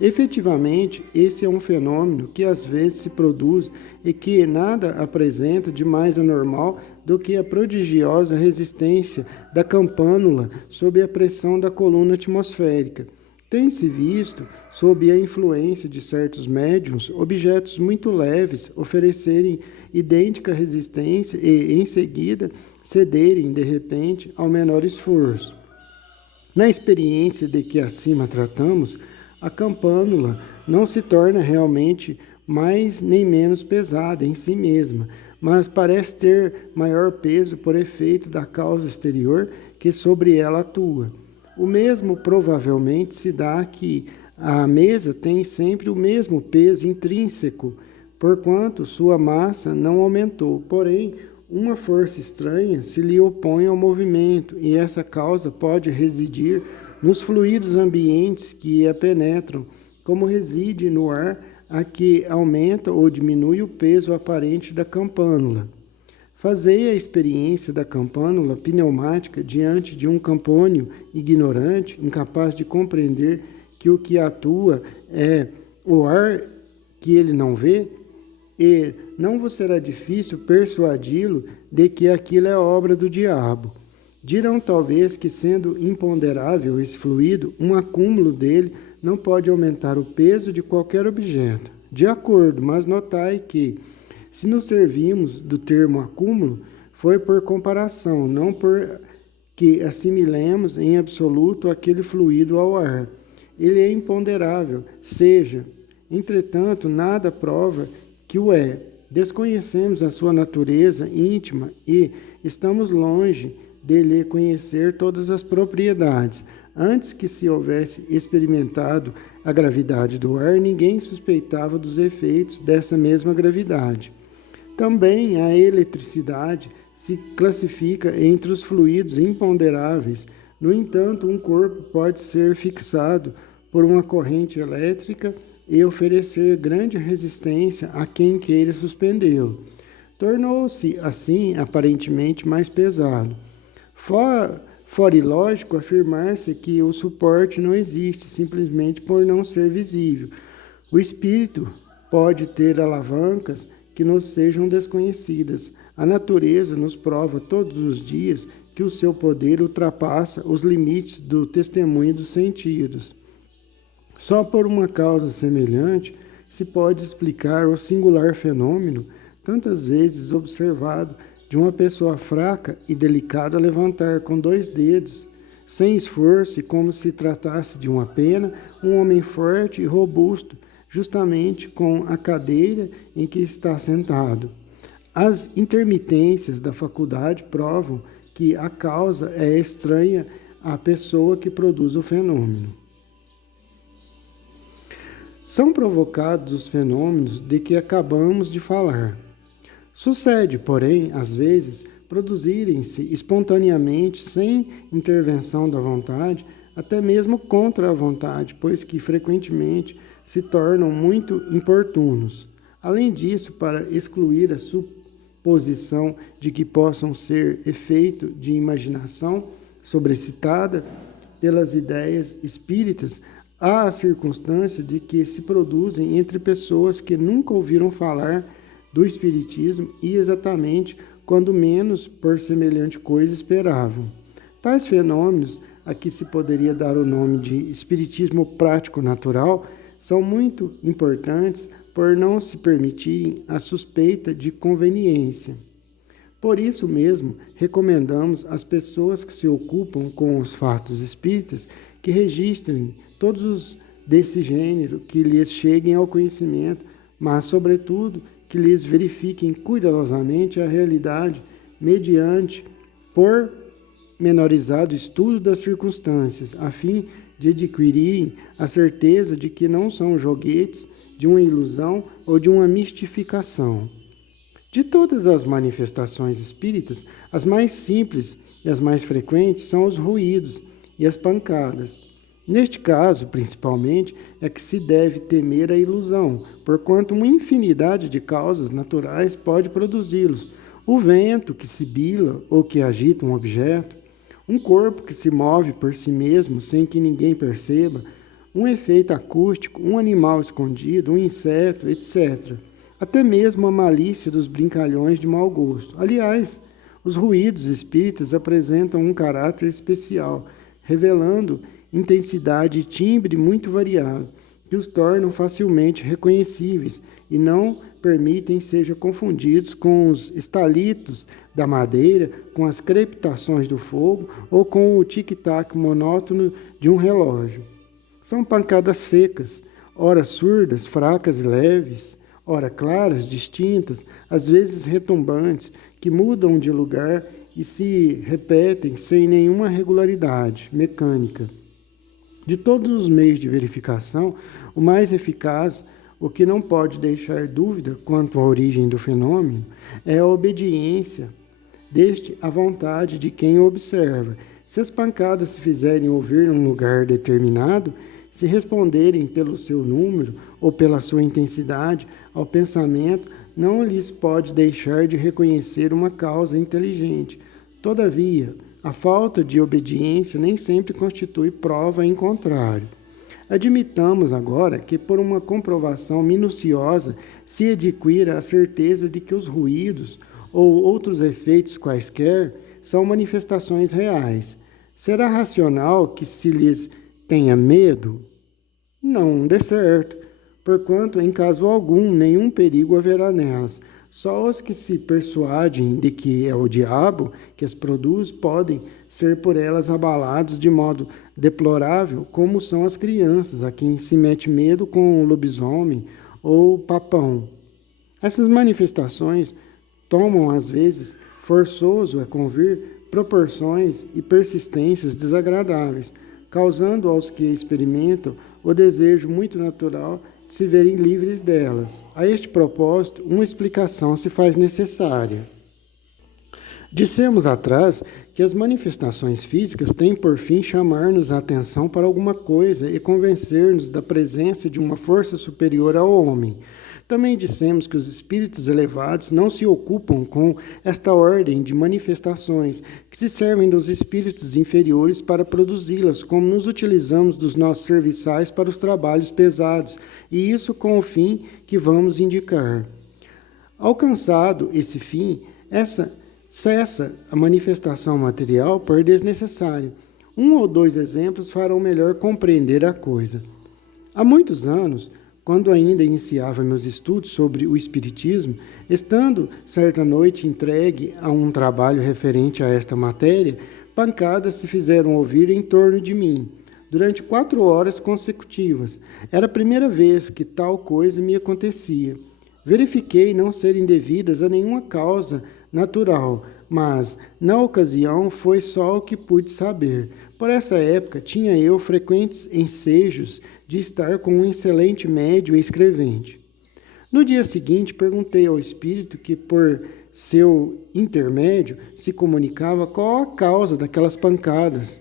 Efetivamente, esse é um fenômeno que às vezes se produz e que nada apresenta de mais anormal do que a prodigiosa resistência da campânula sob a pressão da coluna atmosférica. Tem-se visto, sob a influência de certos médiums, objetos muito leves oferecerem idêntica resistência e, em seguida, cederem, de repente, ao menor esforço. Na experiência de que acima tratamos, a campânula não se torna realmente mais nem menos pesada em si mesma, mas parece ter maior peso por efeito da causa exterior que sobre ela atua. O mesmo provavelmente se dá que a mesa tem sempre o mesmo peso intrínseco, porquanto sua massa não aumentou. Porém, uma força estranha se lhe opõe ao movimento, e essa causa pode residir nos fluidos ambientes que a penetram, como reside no ar a que aumenta ou diminui o peso aparente da campânula. Fazei a experiência da campânula pneumática diante de um campônio ignorante, incapaz de compreender que o que atua é o ar que ele não vê, e não vos será difícil persuadi-lo de que aquilo é obra do diabo. Dirão talvez que, sendo imponderável esse fluido, um acúmulo dele não pode aumentar o peso de qualquer objeto. De acordo, mas notai que, se nos servimos do termo acúmulo, foi por comparação, não por que assimilemos em absoluto aquele fluido ao ar. Ele é imponderável, entretanto, nada prova que o é. Desconhecemos a sua natureza íntima e estamos longe de lhe conhecer todas as propriedades. Antes que se houvesse experimentado a gravidade do ar, ninguém suspeitava dos efeitos dessa mesma gravidade. Também a eletricidade se classifica entre os fluidos imponderáveis. No entanto, um corpo pode ser fixado por uma corrente elétrica e oferecer grande resistência a quem queira suspendê-lo. tornou-se, assim, aparentemente mais pesado. Fora ilógico afirmar-se que o suporte não existe, simplesmente por não ser visível. O espírito pode ter alavancas que nos sejam desconhecidas. A natureza nos prova todos os dias que o seu poder ultrapassa os limites do testemunho dos sentidos. Só por uma causa semelhante se pode explicar o singular fenômeno, tantas vezes observado, de uma pessoa fraca e delicada levantar com 2 dedos, sem esforço e como se tratasse de uma pena, um homem forte e robusto, justamente com a cadeira em que está sentado. As intermitências da faculdade provam que a causa é estranha à pessoa que produz o fenômeno. São provocados os fenômenos de que acabamos de falar. Sucede, porém, às vezes, produzirem-se espontaneamente, sem intervenção da vontade, até mesmo contra a vontade, pois que frequentemente se tornam muito importunos. Além disso, para excluir a suposição de que possam ser efeito de imaginação sobrecitada pelas ideias espíritas, há a circunstância de que se produzem entre pessoas que nunca ouviram falar do espiritismo e exatamente quando menos por semelhante coisa esperavam. Tais fenômenos, a que se poderia dar o nome de espiritismo prático natural, são muito importantes por não se permitirem a suspeita de conveniência. Por isso mesmo, recomendamos às pessoas que se ocupam com os fatos espíritas que registrem todos os desse gênero que lhes cheguem ao conhecimento, mas, sobretudo, que lhes verifiquem cuidadosamente a realidade mediante pormenorizado estudo das circunstâncias, a fim de adquirirem a certeza de que não são joguetes de uma ilusão ou de uma mistificação. De todas as manifestações espíritas, as mais simples e as mais frequentes são os ruídos e as pancadas. Neste caso, principalmente, é que se deve temer a ilusão, porquanto uma infinidade de causas naturais pode produzi-los. O vento que sibila ou que agita um objeto, um corpo que se move por si mesmo sem que ninguém perceba, um efeito acústico, um animal escondido, um inseto, etc. Até mesmo a malícia dos brincalhões de mau gosto. Aliás, os ruídos espíritas apresentam um caráter especial, revelando intensidade e timbre muito variado, que os tornam facilmente reconhecíveis e não permitem sejam confundidos com os estalitos da madeira, com as crepitações do fogo ou com o tic-tac monótono de um relógio. São pancadas secas, ora surdas, fracas e leves, ora claras, distintas, às vezes retumbantes, que mudam de lugar e se repetem sem nenhuma regularidade mecânica. De todos os meios de verificação, o mais eficaz, o que não pode deixar dúvida quanto à origem do fenômeno, é a obediência deste à vontade de quem o observa. Se as pancadas se fizerem ouvir num lugar determinado, se responderem pelo seu número ou pela sua intensidade ao pensamento, não lhes pode deixar de reconhecer uma causa inteligente. Todavia, a falta de obediência nem sempre constitui prova em contrário. Admitamos agora que, por uma comprovação minuciosa, se adquira a certeza de que os ruídos ou outros efeitos quaisquer são manifestações reais. Será racional que se lhes tenha medo? Não, de certo, porquanto, em caso algum, nenhum perigo haverá nelas. Só os que se persuadem de que é o diabo que as produz podem ser por elas abalados de modo deplorável, como são as crianças, a quem se mete medo com o lobisomem ou papão. Essas manifestações tomam, às vezes, forçoso a convir, proporções e persistências desagradáveis, causando aos que experimentam o desejo muito natural de se verem livres delas. A este propósito, uma explicação se faz necessária. Dissemos atrás que as manifestações físicas têm por fim chamar-nos a atenção para alguma coisa e convencer-nos da presença de uma força superior ao homem. Também dissemos que os espíritos elevados não se ocupam com esta ordem de manifestações, que se servem dos espíritos inferiores para produzi-las, como nos utilizamos dos nossos serviçais para os trabalhos pesados, e isso com o fim que vamos indicar. Alcançado esse fim, cessa a manifestação material por desnecessário. Um ou dois exemplos farão melhor compreender a coisa. Há muitos anos, quando ainda iniciava meus estudos sobre o Espiritismo, estando certa noite entregue a um trabalho referente a esta matéria, pancadas se fizeram ouvir em torno de mim, durante 4 horas consecutivas. Era a primeira vez que tal coisa me acontecia. Verifiquei não serem devidas a nenhuma causa natural, mas, na ocasião, foi só o que pude saber. Por essa época, tinha eu frequentes ensejos de estar com um excelente médium e escrevente. No dia seguinte, perguntei ao espírito que, por seu intermédio, se comunicava qual a causa daquelas pancadas.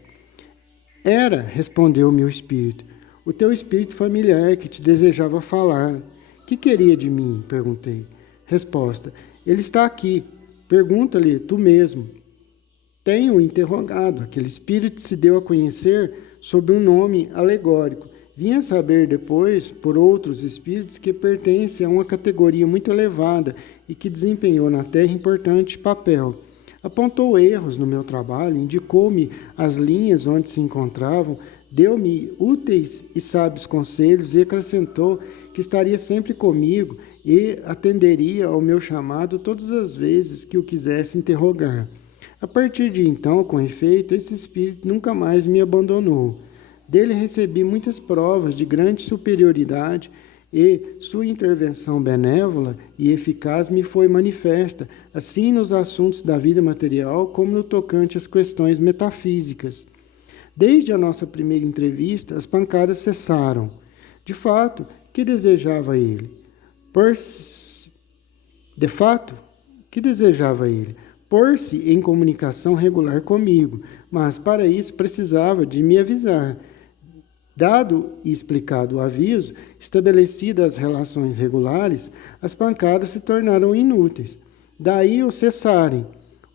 Era, respondeu-me o espírito, o teu espírito familiar que te desejava falar. Que queria de mim? Perguntei. Resposta, ele está aqui. Pergunta-lhe tu mesmo. Tenho interrogado. Aquele espírito se deu a conhecer sob um nome alegórico. Vim a saber depois, por outros espíritos, que pertence a uma categoria muito elevada e que desempenhou na Terra importante papel. Apontou erros no meu trabalho, indicou-me as linhas onde se encontravam, deu-me úteis e sábios conselhos e acrescentou que estaria sempre comigo e atenderia ao meu chamado todas as vezes que o quisesse interrogar. A partir de então, com efeito, esse espírito nunca mais me abandonou. Dele recebi muitas provas de grande superioridade e sua intervenção benévola e eficaz me foi manifesta, assim nos assuntos da vida material como no tocante às questões metafísicas. Desde a nossa primeira entrevista, as pancadas cessaram. De fato, que desejava ele? Pôr-se em comunicação regular comigo, mas para isso precisava de me avisar. Dado e explicado o aviso, estabelecidas as relações regulares, as pancadas se tornaram inúteis. Daí o cessarem.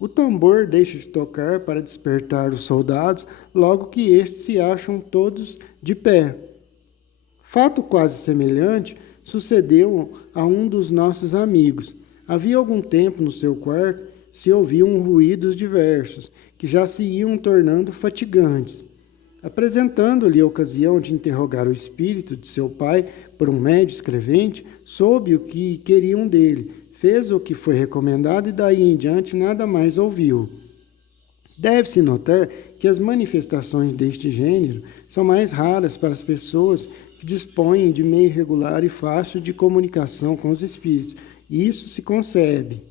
O tambor deixa de tocar para despertar os soldados, logo que estes se acham todos de pé. Fato quase semelhante sucedeu a um dos nossos amigos. Havia algum tempo no seu quarto se ouviam ruídos diversos, que já se iam tornando fatigantes. Apresentando-lhe a ocasião de interrogar o espírito de seu pai por um médium escrevente, soube o que queriam dele, fez o que foi recomendado e daí em diante nada mais ouviu. Deve-se notar que as manifestações deste gênero são mais raras para as pessoas que dispõem de meio regular e fácil de comunicação com os espíritos. Isso se concebe.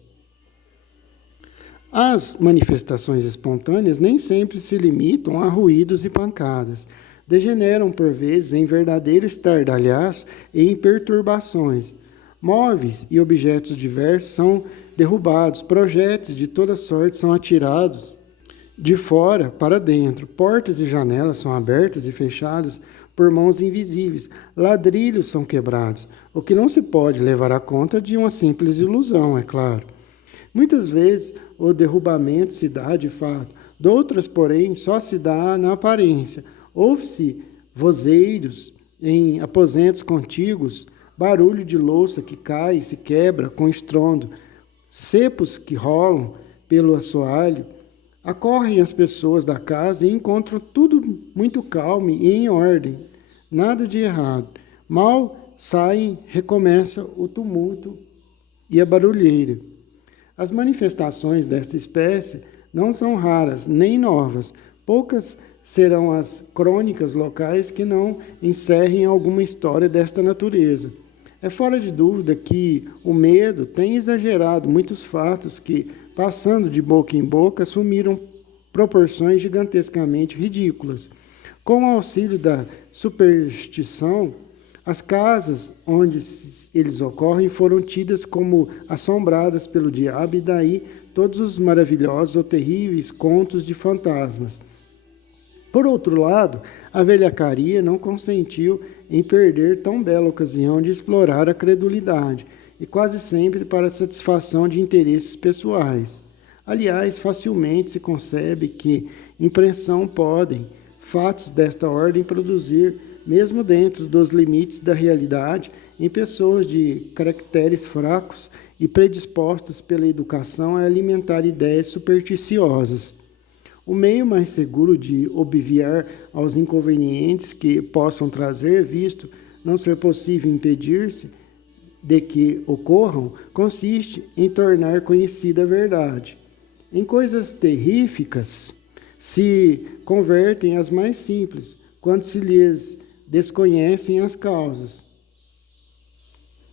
As manifestações espontâneas nem sempre se limitam a ruídos e pancadas. Degeneram, por vezes, em verdadeiro estardalhaço e em perturbações. Móveis e objetos diversos são derrubados, projéteis de toda sorte são atirados de fora para dentro, portas e janelas são abertas e fechadas por mãos invisíveis, ladrilhos são quebrados, o que não se pode levar à conta de uma simples ilusão, é claro. Muitas vezes o derrubamento se dá de fato, doutras, porém, só se dá na aparência. Ouve-se vozeiros em aposentos contíguos, barulho de louça que cai e se quebra com estrondo, cepos que rolam pelo assoalho. Acorrem as pessoas da casa e encontram tudo muito calmo e em ordem, nada de errado. Mal saem, recomeça o tumulto e a barulheira. As manifestações desta espécie não são raras nem novas. Poucas serão as crônicas locais que não encerrem alguma história desta natureza. É fora de dúvida que o medo tem exagerado muitos fatos que, passando de boca em boca, assumiram proporções gigantescamente ridículas. Com o auxílio da superstição, as casas onde eles ocorrem foram tidas como assombradas pelo diabo e daí todos os maravilhosos ou terríveis contos de fantasmas. Por outro lado, a velhacaria não consentiu em perder tão bela ocasião de explorar a credulidade, e quase sempre para a satisfação de interesses pessoais. Aliás, facilmente se concebe que impressão podem fatos desta ordem produzir, mesmo dentro dos limites da realidade, em pessoas de caracteres fracos e predispostas pela educação a alimentar ideias supersticiosas. O meio mais seguro de obviar aos inconvenientes que possam trazer, visto não ser possível impedir-se de que ocorram, consiste em tornar conhecida a verdade. Em coisas terríficas se convertem as mais simples, quando se lhes desconhecem as causas.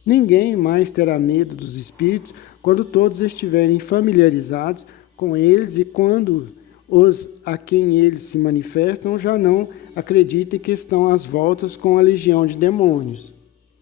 Ninguém mais terá medo dos espíritos quando todos estiverem familiarizados com eles e quando os a quem eles se manifestam já não acreditem que estão às voltas com a legião de demônios.